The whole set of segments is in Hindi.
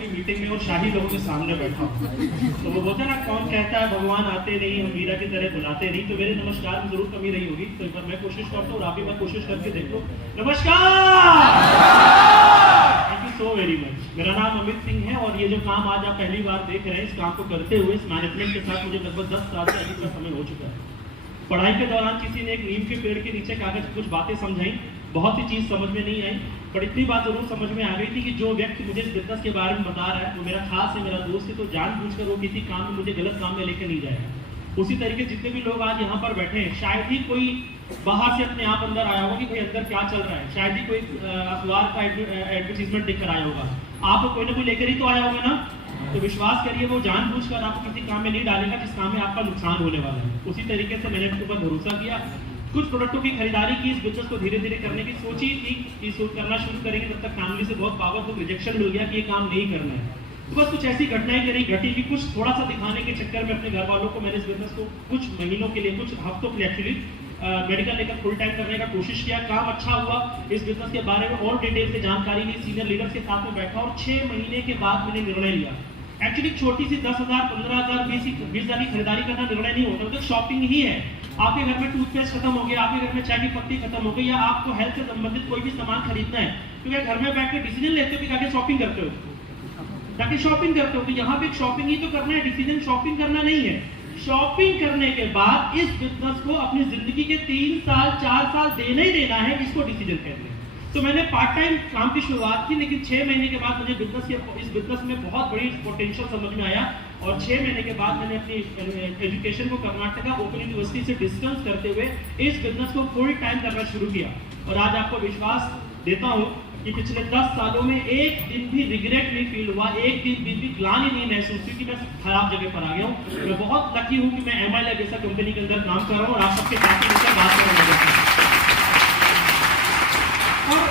की मीटिंग में और शाही लोगों के सामने बैठा हूँ। तो वो बोलते हैं ना, कौन कहता है भगवान आते नहीं, हम मीरा की तरह बुलाते नहीं। तो मेरे नमस्कार में जरूर कमी रही होगी, तो एक बार मैं कोशिश करता हूँ और आप भी बार कोशिश करके देख लो। नमस्कार, thank you so very much. मेरा नाम अमित सिंह है और ये जो काम आज आप पहली बार देख रहे हैं, इस काम को करते हुए, इस मैनेजमेंट के साथ मुझे लगभग 10 साल से अधिक का समय हो चुका है। पढ़ाई के दौरान किसी ने एक नीम के पेड़ के नीचे कागज कुछ बातें समझाई, बहुत सी चीज समझ में नहीं आई, पर इतनी बात जरूर समझ में आ गई थी कि जो व्यक्ति मुझे इस बिजनेस के बारे में बता रहा है वो मेरा खास है, मेरा दोस्त है। तो जानबूझकर वो किसी काम में मुझे गलत काम में लेकर नहीं जाएगा। उसी तरीके जितने भी लोग आज यहाँ पर बैठे हैं, शायद ही कोई बाहर से अपने आप अंदर आया होगा कि भाई अंदर क्या चल रहा है, शायद ही कोई अखबार का एडवर्टीजमेंट देखकर आया होगा। आप कोई ना कोई लेकर ही तो आया होगा ना। तो विश्वास करिए, वो जानबूझकर आपको किसी काम में नहीं डालेगा जिस काम में आपका नुकसान होने वाला है। उसी तरीके से मैंने उसके ऊपर भरोसा किया, कुछ प्रोडक्टों की खरीदारी की, इस बिजनेस को धीरे धीरे करने की सोची थी कि करना शुरू करेंगे। तब तक फैमिली से बहुत पावरफुल रिजेक्शन मिल गया कि ये काम नहीं करना है। तो बस कुछ ऐसी घटनाएं घटी कि कुछ थोड़ा सा दिखाने के चक्कर में अपने घर वालों को मैंने इस बिजनेस को कुछ महीनों के लिए, कुछ हफ्तों के लिए एक्चुअली मेडिकल लेकर फुल टाइम करने का कोशिश किया। काम अच्छा हुआ, इस बिजनेस के बारे में और डिटेल से जानकारी ली, सीनियर लीडर्स के साथ में बैठा और 6 महीने के बाद मैंने निर्णय लिया। एक्चुअली छोटी सी 10,000, 15,000, 20,000 की खरीदारी करना निर्णय नहीं होता, तो शॉपिंग ही है। आपके घर में टूथपेस्ट खत्म हो गया, आपके घर में चाय की पत्ती खत्म हो गई, या आपको हेल्थ से संबंधित कोई भी सामान खरीदना है, तो क्या घर में बैठ के डिसीजन लेते हो कि जाके शॉपिंग करते हो, ताकि शॉपिंग करते हो। तो यहाँ पे शॉपिंग ही तो करना है, डिसीजन शॉपिंग करना नहीं है। शॉपिंग करने के बाद इस बिजनेस को अपनी जिंदगी के 3 साल 4 साल देना ही देना है, इसको डिसीजन कहते हैं। तो मैंने पार्ट टाइम काम की शुरुआत की, लेकिन 6 महीने के बाद मुझे इस बिजनेस में बहुत बड़ी पोटेंशियल समझ में आया और 6 महीने के बाद मैंने अपनी एजुकेशन को कर्नाटका ओपन यूनिवर्सिटी से डिस्टेंस करते हुए इस बिजनेस को फुल टाइम करना शुरू किया। और आज आपको विश्वास देता हूँ कि पिछले 10 सालों में एक दिन भी रिग्रेट नहीं फील हुआ, एक दिन भी ग्लानि नहीं महसूस हुई कि मैं खराब जगह पर आ गया हूँ। मैं बहुत लकी हूँ कि मैं MI जैसा कंपनी के अंदर काम कर रहा हूँ और आप सबके साथ मिलकर बात कर रहा हूँ। और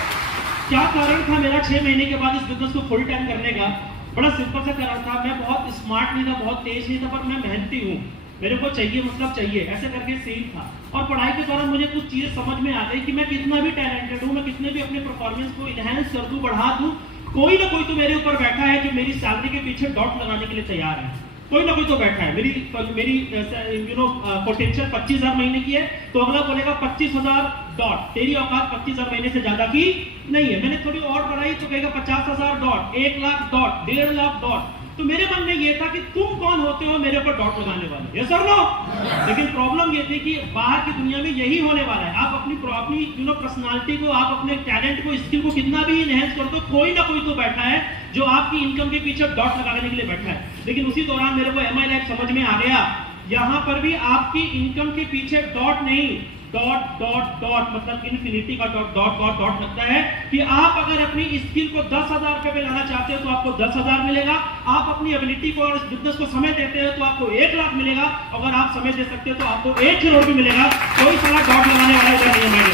क्या कारण था मेरा 6 महीने के बाद इस बिजनेस को फुल टाइम करने का? बड़ा सिंपल सा कारण था। मैं बहुत स्मार्ट नहीं था, बहुत तेज नहीं था, पर मैं मेहनती हूँ, मेरे को चाहिए मतलब चाहिए, ऐसे करके सेम था। और पढ़ाई के दौरान मुझे कुछ चीजें समझ में आ गई कि मैं कितना भी टैलेंटेड हूँ, मैं कितने भी अपने परफॉर्मेंस को इनहेंस कर दूं, बढ़ा दूं, कोई ना कोई तो मेरे ऊपर बैठा है जो मेरी सैलरी के पीछे डॉट लगाने के लिए तैयार है। कोई ना कोई तो बैठा है। मेरी पोटेंशियल 25,000 महीने की है, तो अगला बोलेगा 25,000 डॉट, तेरी औकात 25,000 महीने से ज्यादा की नहीं है। मैंने थोड़ी और बढ़ाई तो कहेगा 50,000 dot, 1 lakh dot, 1.5 lakh dot. तो मेरे मन में ये था कि तुम कौन होते हो मेरे ऊपर डॉट लगाने वाले, यस और नो? लेकिन प्रॉब्लम ये थी कि बाहर की दुनिया में यही होने वाला है। आप अपनी पर्सनालिटी को, आप अपने टैलेंट को, स्किल को कितना भी इनहेंस कर दो, कोई ना कोई तो बैठा है जो आपकी इनकम के पीछे डॉट लगाने के लिए बैठा है। लेकिन उसी दौरान मेरे को MI लाइफ समझ में आ गया, यहाँ पर भी आपकी इनकम के पीछे डॉट नहीं, डॉट डॉट डॉट मतलब इन्फिनिटी का डॉट डॉट डॉट डॉट लगता है कि आप अगर अपनी स्किल को 10,000 रुपए पे लाना चाहते हो तो आपको 10,000 मिलेगा। आप अपनी एबिलिटी को और इस बिजनेस को समय देते हो तो आपको 1 लाख मिलेगा। अगर आप समय दे सकते हो तो आपको 1 करोड़ भी मिलेगा। कोई साला डॉट लगाने वाला इधर नहीं है, मेरे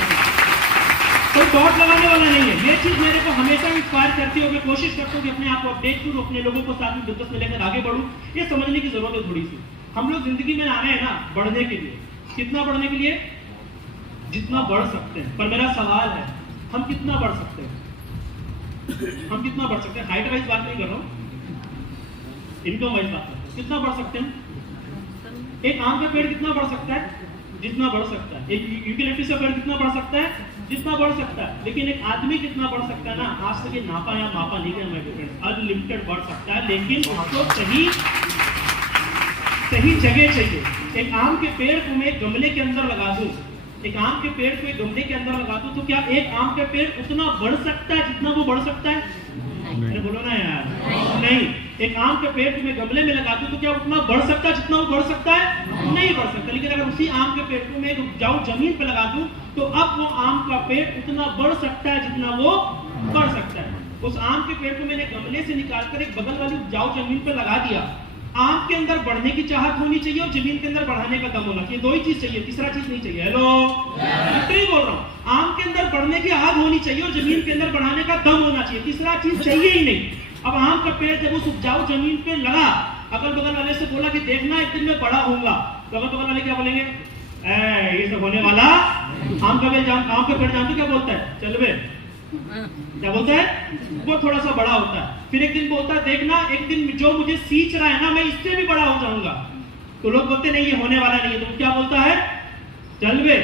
कोई डॉट लगाने वाला नहीं है। ये चीज मेरे को हमेशा इंस्पायर करती है। मैं कोशिश करता हूँ कि अपने आप को अपडेट करूँ, अपने लोगों को साथ में बिजनेस में लेकर आगे बढ़ूँ। ये समझने की जरूरत है थोड़ी सी। हम लोग जिंदगी में आ रहे हैं ना बढ़ने के लिए। कितना बढ़ने के लिए? जितना बढ़ सकते हैं। पर मेरा सवाल है, हम कितना बढ़ सकते हैं? हम कितना बढ़ सकते हैं? हाइट वाइज बात नहीं कर रहा हूं, इनकम वाइज बात कर रहा हूं। कितना बढ़ सकते हैं? एक आम का पेड़ कितना बढ़ सकता है? जितना बढ़ सकता है। एक यूकेलिप्टस का पेड़ कितना बढ़ सकता है? जितना बढ़ सकता है। लेकिन एक आदमी कितना बढ़ सकता है ना, आज तक ये नापा या मापा नहीं गया। मेरे फ्रेंड्स, अनलिमिटेड बढ़ सकता है, लेकिन उसको सही जगह चाहिए। एक आम के पेड़ को मैं गमले के अंदर लगा दूं, एक आम के पेड़ को एक गमले के अंदर लगा दूं, तो क्या एक आम का पेड़ उतना बढ़ सकता है जितना वो बढ़ सकता है? अरे बोलो ना यार, नहीं। एक आम के पेड़ को मैं गमले में लगा दूं तो क्या उतना बढ़ सकता है जितना वो बढ़ सकता है? नहीं बढ़ सकता। लेकिन अगर उसी आम के पेड़ को मैं उपजाऊ जमीन पे लगा दूं तो अब वो आम का पेड़ उतना बढ़ सकता है जितना वो बढ़ सकता है। उस आम के पेड़ को मैंने गमले से निकालकर एक बगल वाली उपजाऊ जमीन पे लगा दिया। आम के अंदर बढ़ने की चाहत होनी चाहिए और जमीन के अंदर बढ़ाने का दम होना चाहिए। दो ही चीज चाहिए, तीसरा चीज नहीं चाहिए। हेलो, नहीं बोल रहा हूँ। आम के अंदर बढ़ने की आग होनी चाहिए और जमीन के अंदर बढ़ाने का दम होना चाहिए, तीसरा चीज चाहिए ही नहीं। अब आम का पेड़ जब उस उपजाऊ जमीन पे लगा, अगल बगल वाले से बोला कि देखना एक दिन में बड़ा होऊंगा, तो अगल बगल वाले क्या बोलेंगे? ये सब होने वाला। आम का पेड़ जानते क्या बोलता है? चल बे क्या बोलता है? वो थोड़ा सा बड़ा होता है। फिर एक दिन बोलता है देखना एक दिन जो मुझे सींच रहा है ना मैं इससे भी बड़ा हो जाऊंगा। तो लोग बोलते नहीं ये होने वाला नहीं है। तो क्या बोलता है? चल बे।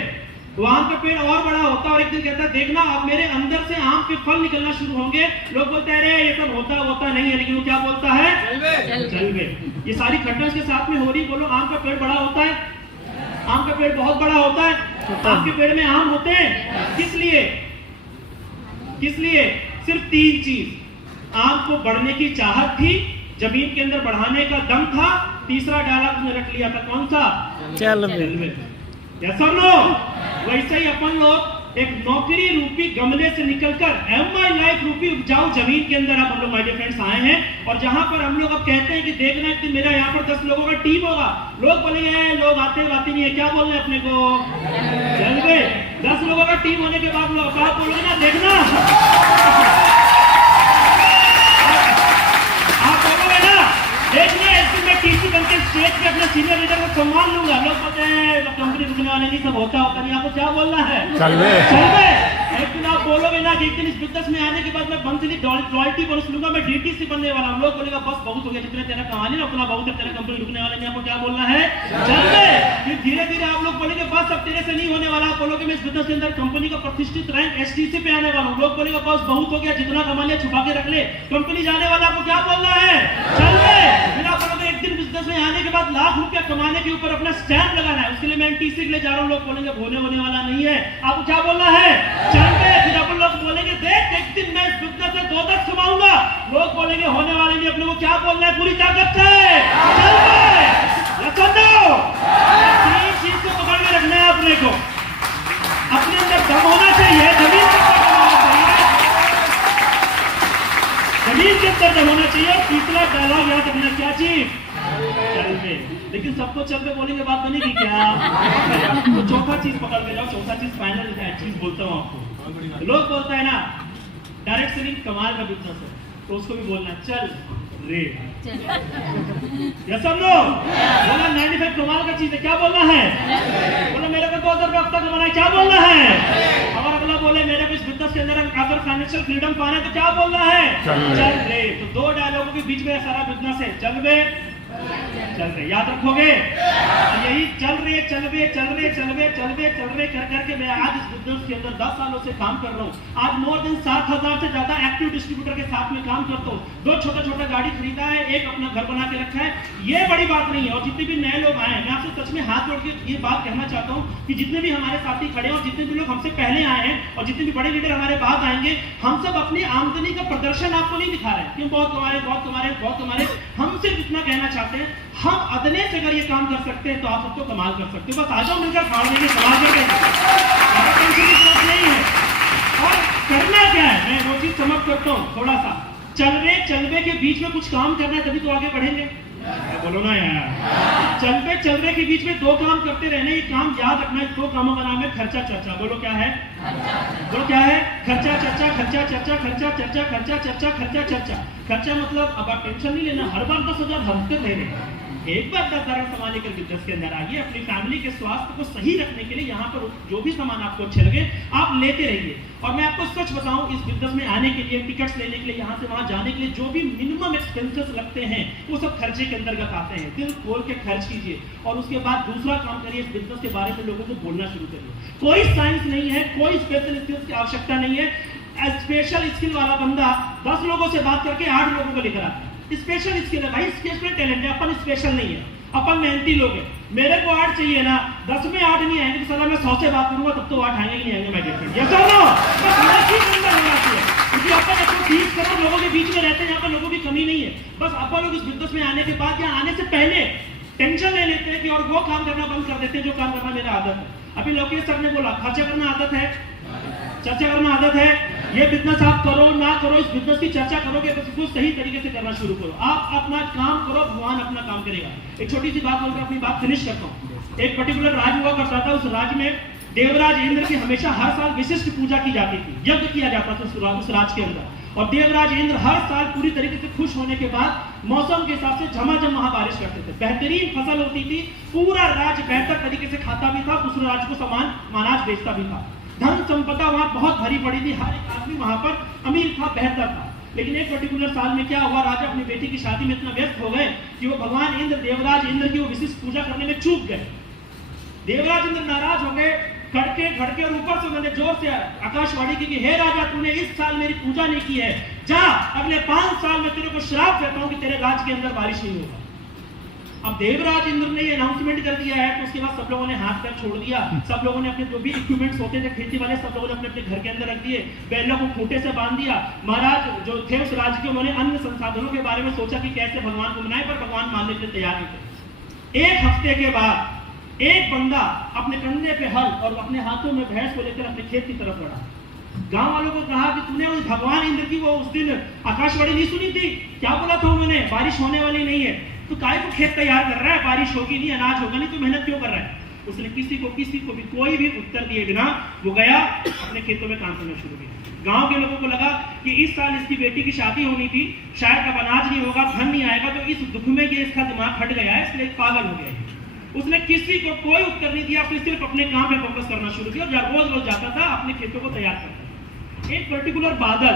वो आम का पेड़ और बड़ा होता है और एक दिन कहता है देखना अब मेरे अंदर से आम के फल निकलना शुरू होंगे। लोग बोलते हैं अरे ये सब होता नहीं है। लेकिन वो क्या बोलता है? चल बे। ये सारी घटना इसके साथ में हो रही। बोलो आम का पेड़ बड़ा होता है, आम का पेड़ बहुत बड़ा होता है। आम के पेड़ में आम होते हैं किस लिए? किस लिए? सिर्फ 3 चीज। आम को बढ़ने की चाहत थी, जमीन के अंदर बढ़ाने का दम था, तीसरा डायलॉग उसने रख लिया था कौन सा? चल बे। यस और नो? वैसे ही अपन लोग एक नौकरी रूपी गमले से निकलकर MY लाइफ रूपी उपजाऊ जमीन के अंदर अब हम लोग माय डियर फ्रेंड्स आए हैं। और जहां पर हम लोग अब कहते हैं कि देखना एक दिन मेरा यहाँ पर 10 लोगों का टीम होगा। लोग बोलेंगे लोग आते बातें नहीं है, क्या बोल रहे हैं अपने को? चल बे। 10 लोगों का टीम होने के बाद लोग आप बोलोगे ना देखना, आप बोलोगे ना देखना एक दिन मैं टीसी बन के स्टेज पे अपने सीनियर लीडर को सम्मान लूंगा। लोग कहते हैं कंपनी रुकने वाले नहीं, सब होता नहीं। आपको क्या बोलना है? चल बे। एक दिन आप बोलोगे ना कि एक दिन इस बिजनेस में आने के बाद मैं मंथली रॉयल्टी बोनस लूंगा, मैं DTC बनने वाला हूं। लोग बोलेगा बस बहुत हो गया, जितने तेरा कमानी ना उतना बहुत है, तेरा कंपनी रुकने वाला नहीं। आपको क्या बोलना है? चल बे। फिर धीरे धीरे आप लोग बोलेंगे बस अब तेरे से नहीं होने वाला। आप बोलोगे मैं इस बिजनेस के अंदर कंपनी का प्रतिष्ठित रैंक STC पे आने वाला हूं। लोग बोलेगा बस बहुत हो गया, जितना कमा लिया छुपा के रख ले, कंपनी जाने वाला। आपको क्या बोलना है? चल बे। फिर आप बोलोगे एक दिन बिजनेस में आने के बाद लाख रुपया कमाने के ऊपर अपना स्टैंप लगाना है, उसके लिए मैं NTC के लिए जा रहा हूं। लोग बोलेंगे होने वाला नहीं है। आपको क्या बोलना है? चल बे। फिर अपन लोग बोलेंगे देख एक दिन मैं इस बिजनेस से 2-10 कमाऊंगा। लोग बोलेंगे होने वाले नहीं। अपने को क्या बोलना है? पूरी ताकत से चल बे। तीन चीज को पकड़ के रखना है अपने को। अपने अंदर दम होना चाहिए, जमीन के अंदर दम होना चाहिए, जमीन के अंदर दम होना चाहिए। और तीसरा डायलॉग याद रखना क्या चीज? चल बे। लेकिन सबको चल बे बोलेंगे बात बनेगी क्या? तो चौथा चीज पकड़ के जाओ। चौथा चीज फाइनल चीज बोलता हूँ आपको। लोग बोलता है ना डायरेक्ट सेलिंग कमाल का बिजनेस है, तो उसको भी बोलना चल रे। यस और नो? बोला 95 कमाल का चीज है, क्या बोलना है? बोला मेरे को 2000 रुपये हफ्ता कमाना है, क्या बोलना है? अगर अगला बोले मेरे को इस बिजनेस के अंदर अगर फाइनेंशियल फ्रीडम पाना है तो क्या बोलना है? चल रे। तो 2 डायलॉगों के बीच में सारा बिजनेस है। चल बे, चल रहे, याद रखोगे? यही चल रहे कर करके मैं आज इस बिजनेस के अंदर 10 सालों से काम कर रहा हूँ। आज मोर देन 7000 से ज्यादा एक्टिव डिस्ट्रीब्यूटर के साथ में काम करता हूँ। 2 छोटा गाड़ी खरीदा है, एक अपना घर बना के रखा है। ये बड़ी बात नहीं है। और जितने भी नए लोग आए हैं मैं आपसे सच में हाथ जोड़ के ये बात कहना चाहता हूँ कि जितने भी हमारे साथी खड़े हैं और जितने भी लोग हमसे पहले आए हैं और जितने भी बड़े लीडर हमारे बाद आएंगे, हम सब अपनी आमदनी का प्रदर्शन आपको नहीं दिखा रहे हैं कि बहुत कमा रहे। हम सिर्फ इतना कहना चाहते हैं हम अदने से अगर ये काम कर सकते हैं तो आप सबको कमाल कर सकते हो। बस आ जाओ मिलकर फाड़ देंगे, कमाल कर देंगे। नहीं है। और करना क्या है मैं वो चीज समझ करता हूँ थोड़ा सा। चलवे के बीच में कुछ काम करना है तभी तो आगे बढ़ेंगे। बोलो ना यार। चलवे के बीच में 2 काम करते रहने। ये काम याद रखना है। 2 कामों का नाम है खर्चा चर्चा। बोलो क्या है? बोलो क्या है? खर्चा चर्चा, खर्चा चर्चा, खर्चा चर्चा, खर्चा चर्चा, खर्चा चर्चा। खर्चा मतलब अब आप टेंशन नहीं लेना, हर बार 10,000 हमसे ले रहे। एक बार 10,000 सामान लेकर बिजनेस के अंदर आइए। अपनी फैमिली के स्वास्थ्य को सही रखने के लिए यहाँ पर जो भी सामान आपको अच्छे लगे आप लेते रहिए। और मैं आपको सच बताऊं इस बिजनेस में आने के लिए, टिकट्स लेने के लिए, यहाँ से वहां जाने के लिए जो भी मिनिमम एक्सपेंसेस लगते हैं वो सब खर्चे के अंतर्गत आते हैं। दिल खोल के खर्च कीजिए और उसके बाद दूसरा काम करिए, इस बिजनेस के बारे में लोगों को बोलना शुरू करिए। कोई साइंस नहीं है, कोई स्पेशल स्किल्स की आवश्यकता नहीं है। स्पेशल स्किल वाला बंदा 10 लोगों से बात करके 8 लोगों को लेकर आता है। स्पेशल स्किल है भाई, स्पेशल टैलेंट है। अपन स्पेशल नहीं है, अपन मेहनती लोग हैं। मेरे को 8 चाहिए ना, 10 में 8 नहीं आएंगे तो साला मैं 100 से बात करूंगा तब तो 8 आएंगे कि नहीं आएंगे मैं देखूंगा। ये सब नो बस हमारी चीज अंदर होना चाहिए। क्योंकि अपन 130 करोड़ लोगों के बीच में रहते हैं, यहाँ पर लोगों की कमी नहीं है। बस अपन लोग इस बिजनेस में आने के बाद या आने से पहले टेंशन ले लेते हैं कि और वो काम करना बंद कर देते हैं जो काम करना मेरा आदत है। अभी लोकेश सर ने बोला खर्चा करना आदत है, चर्चा करना आदत है। ये बिजनेस आप करो ना करो, इस बिजनेस की चर्चा करोगे तो इसको सही तरीके से करना शुरू करो। आप अपना काम करो, भगवान अपना काम करेगा। एक छोटी सी बात बोलकर अपनी बात फिनिश करता हूँ। एक पर्टिकुलर राज हुआ करता था, उस राज में देवराज इंद्र की हमेशा हर साल विशिष्ट पूजा की जाती थी, यज्ञ किया जाता था उस राज के अंदर। और देवराज इंद्र हर साल पूरी तरीके से खुश होने के बाद मौसम के हिसाब से झमाझम वहां बारिश करते थे, बेहतरीन फसल होती थी, पूरा राज्य बेहतर तरीके से खाता भी था, दूसरे राज्य को सामान अनाज बेचता भी था। धन संपदा वहां बहुत भरी पड़ी थी, हर एक आदमी वहां पर अमीर था, बेहतर था। लेकिन एक पर्टिकुलर साल में क्या हुआ, राजा अपनी बेटी की शादी में इतना व्यस्त हो गए कि वो भगवान इंद्र, देवराज इंद्र की वो विशिष्ट पूजा करने में चूक गए। देवराज इंद्र नाराज हो गए, खड़के और ऊपर से उन्होंने जोर से आकाशवाणी की कि हे राजा, तूने इस साल मेरी पूजा नहीं की है, जा अगले 5 साल में तेरे को श्राप देता हूं कि तेरे राज्य के अंदर बारिश नहीं होगा। अब देवराज इंद्र ने ये अनाउंसमेंट कर दिया है, तो उसके बाद सब लोगों ने हाथ पैर छोड़ दिया। सब लोगों ने अपने जो भी इक्विपमेंट्स होते थे खेती वाले, सब लोगों ने अपने अपने घर के अंदर रख दिए, बैलों को खूंटे से बांध दिया। महाराज जो थे उस राज्य के, उन्होंने अन्य संसाधनों के बारे में सोचा कि कैसे भगवान को मनाए, पर भगवान मानने के लिए तैयार नहीं थे। 1 हफ्ते के बाद एक बंदा अपने कंधे पे हल और अपने हाथों में भैंस को लेकर अपने खेत की तरफ बढ़ा। गांव वालों को कहा कि तूने उस भगवान इंद्र की वो उस दिन आकाशवाणी नहीं सुनी थी? क्या बोला था उन्होंने? बारिश होने वाली नहीं है, तो काहे को खेत तैयार कर रहा है? बारिश होगी नहीं, अनाज होगा नहीं, तो मेहनत क्यों कर रहा है? उसने किसी को भी कोई भी उत्तर दिए बिना वो गया अपने खेतों में काम करना शुरू किया। गांव के लोगों को लगा कि इस साल इसकी बेटी की शादी होनी थी, शायद अब अनाज नहीं होगा, धन नहीं आएगा, तो इस दुख में ये इसका दिमाग हट गया है, इसलिए पागल हो गया है। उसने किसी को कोई उत्तर नहीं दिया, उसने सिर्फ अपने काम पे फोकस करना शुरू किया और रोज जाता था अपने खेतों को तैयार करता। एक पर्टिकुलर बादल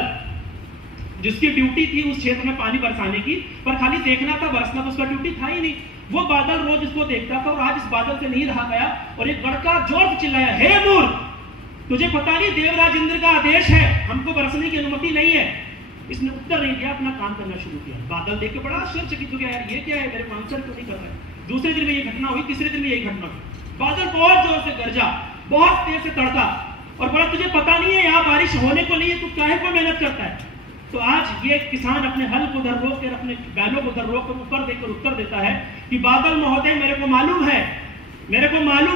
जिसकी ड्यूटी थी उस क्षेत्र में पानी बरसाने की, पर खाली देखना था, बरसना तो उसका ड्यूटी था ही नहीं। वो बादल रोज इसको देखता था और आज इस बादल से नहीं रहा गया और एक लड़का जोर से चिल्लाया, हे मूर्ख, तुझे पता नहीं देवराज इंद्र का आदेश है, हमको बरसने की अनुमति नहीं है। इसने उत्तर नहीं दिया, अपना काम करना शुरू किया। बादल देख के बड़ा आश्चर्यचकित हो गया, यार ये क्या है, मेरे को आंसर क्यों नहीं कर रहा है। दूसरे दिन में ये घटना हुई, तीसरे दिन में यही घटना हुई। बादल बहुत जोर से गरजा, बहुत तेज से तड़का और बोला, तुझे पता नहीं है यहाँ बारिश होने को नहीं है, तू काहे को मेहनत करता है? तो आज ये किसान अपने हल को उधर रोक कर, अपने बैलों को उधर रोक कर ऊपर देखकर उत्तर देता है कि बादल महोदय, मेरे को मालूम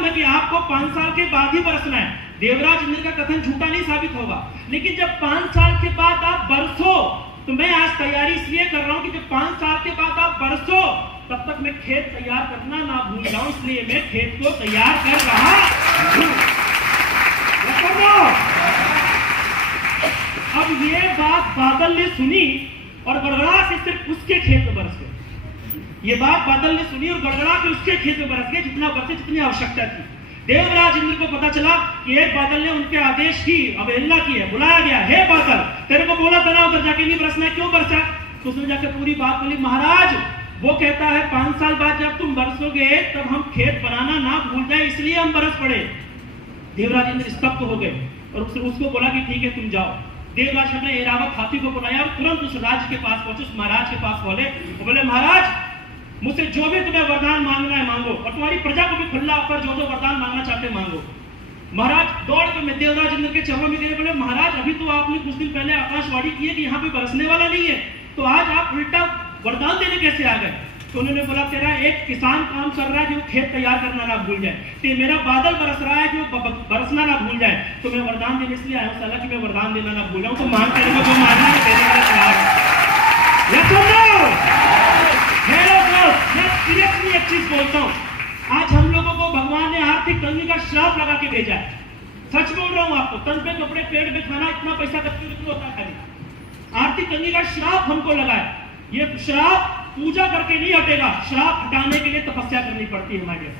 है कि आपको 5 साल के बाद ही बरसना है। देवराज इंद्र का कथन झूठा नहीं साबित होगा, लेकिन जब 5 साल के बाद आप बरसो, तो मैं आज तैयारी इसलिए कर रहा हूं कि जब 5 साल के बाद आप बरसो, तब तक मैं खेत तैयार करना ना भूल जाऊं, इसलिए मैं खेत को तैयार कर रहा हूं। अब ये बात बादल ने सुनी और गड़गड़ा के सिर्फ उसके खेत में बरस गए। ये बात बादल ने सुनी और गड़गड़ा के उसके खेत में बरस गए, जितना बरसे जितनी आवश्यकता थी। देवराज इंद्र को पता चला कि एक बादल ने उनके आदेश की अवहेलना की है। बुलाया गया, हे बादल, तेरे को बोला था ना उधर जाके नहीं बरसना है, क्यों बरसा? तो उसने जाकर पूरी बात बोली, महाराज वो कहता है 5 साल बाद जब तुम बरसोगे तब हम खेत बनाना ना भूल जाए, इसलिए हम बरस पड़े। देवराज इंद्र स्तब्ध हो गए और उसको बोला कि ठीक है तुम जाओ। देवराज ने ऐरावत हाथी को बुलाया और तुरंत उस राज्य के पास पहुंचे, उस महाराज के पास बोले महाराज, मुझसे जो भी तुम्हें वरदान मांगना है मांगो और तुम्हारी प्रजा को भी खुला पर जो वरदान मांगना चाहते मांगो। महाराज दौड़ के देवराज इंद्र के चरणों में गिरे, बोले महाराज, अभी तो आपने कुछ दिन पहले आकाशवाणी की है कि यहाँ पे बरसने वाला नहीं है, तो आज आप उल्टा वरदान देने कैसे आ गए? तो उन्होंने बोला, तेरा एक किसान काम कर रहा है कि वो खेत तैयार करना ना भूल जाए, तो मेरा बादल बरस रहा है कि वो बरसना ना भूल जाए, तो मैं वरदान देने इसलिए आया हूं साला कि मैं वरदान देना ना भूल जाऊं। तो मांग करने को जो मांगना है देने के लिए तैयार है। सीरियसली एक चीज बोलता हूं, आज हम लोगों को भगवान ने आर्थिक तंगी का श्राप लगा के भेजा है। सच बोल रहा हूं आपको, तन पे कपड़े, पेड़ पे खाना, इतना पैसा खर्च होता है खाली। आर्थिक तंगी का श्राप हमको लगा है। ये श्राप पूजा करके नहीं हटेगा, श्राप हटाने के लिए तपस्या करनी पड़ती है हमारे।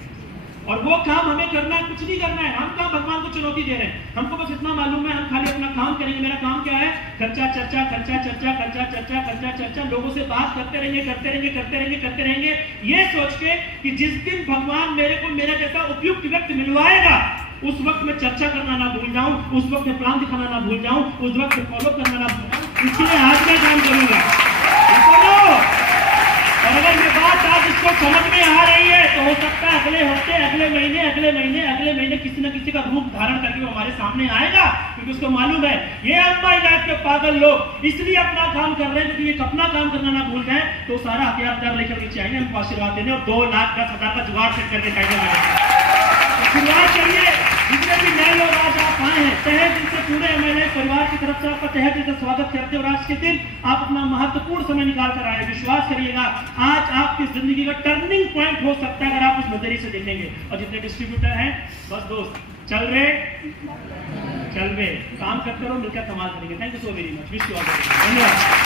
और वो काम हमें करना है, कुछ नहीं करना है। हम काम भगवान को चुनौती दे रहे हैं, हमको बस इतना मालूम है हम खाली अपना काम करेंगे। मेरा काम क्या है? खर्चा चर्चा, खर्चा चर्चा, खर्चा चर्चा, खर्चा चर्चा, लोगों से बात करते रहेंगे, ये सोच के कि जिस दिन भगवान मेरे को मेरा जैसा उपयुक्त व्यक्ति मिलवाएगा उस वक्त मैं चर्चा करना ना भूल जाऊं, उस वक्त मैं प्लान दिखाना ना भूल जाऊं, उस वक्त मैं फॉलो करना ना भूल जाऊं। इसलिए आज मैं काम करूंगा। और अगर ये बात आज इसको समझ में आ रही है तो हो सकता है अगले हफ्ते, अगले महीने किसी न किसी का रूप धारण करके वो हमारे सामने आएगा, क्योंकि उसको मालूम है ये अम्बा इलाज के पागल लोग इसलिए अपना काम कर रहे हैं क्योंकि ये अपना काम करना ना भूल जाए। तो सारा हथियार लेकर नीचे आएंगे हमको आशीर्वाद देने और 2,10,000 का जुगाड़ सेट करके खाएंगे। शुरुआत करिए। जितने भी नए लोग आज आप आए हैं, तहे दिल से पूरे एमएलए परिवार की तरफ से आपका तहे दिल से स्वागत करते हैं। और आज के दिन आप अपना महत्वपूर्ण समय निकाल कर आए। विश्वास करिएगा आज आपकी जिंदगी का टर्निंग पॉइंट हो सकता है अगर आप उस नजरिए से देखेंगे। और जितने डिस्ट्रीब्यूटर हैं, बस दोस्त चल रहे काम करते रहो, मिलकर कमाल करेंगे। Thank you so very much. Wish you all the best. धन्यवाद।